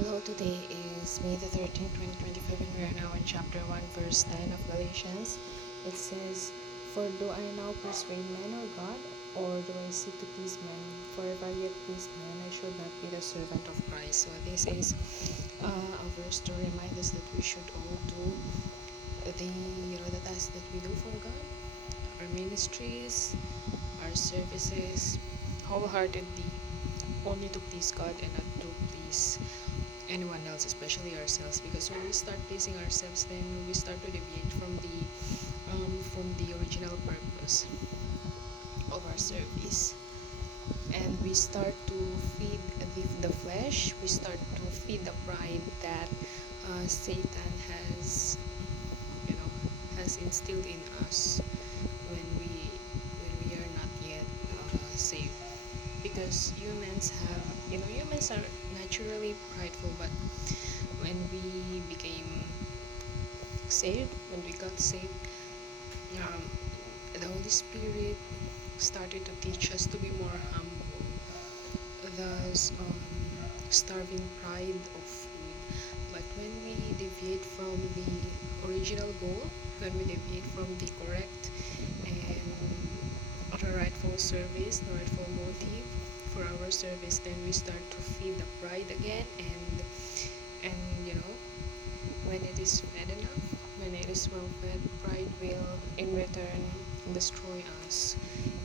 Hello, today is May the 13th, 2025, and we are now in chapter 1, verse 10 of Galatians. It says, "For do I now persuade men or God, or do I seek to please men? For if I yet please men, I should not be the servant of Christ." So this is a verse to remind us that we should all do the tasks that we do for God, our ministries, our services, wholeheartedly, only to please God and not to please anyone else, especially ourselves. Because when we start pleasing ourselves, then we start to deviate from the original purpose of our service, and we start to feed the flesh. We start to feed the pride that Satan has instilled in us when we are not yet saved. Because humans are naturally prideful, but when we became saved, when we got saved, um, the Holy Spirit started to teach us to be more humble, thus starving pride of food. But when we deviate from the original goal, when we deviate from the correct and the rightful service, the rightful motive for our service, then we start to feed the pride again, and when it is fed enough, when it is well fed, pride will in return destroy us.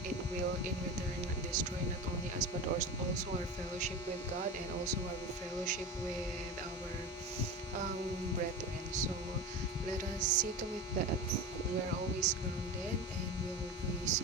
It will in return destroy not only us but also our fellowship with God, and also our fellowship with our brethren. So let us see to it that we are always grounded, and we always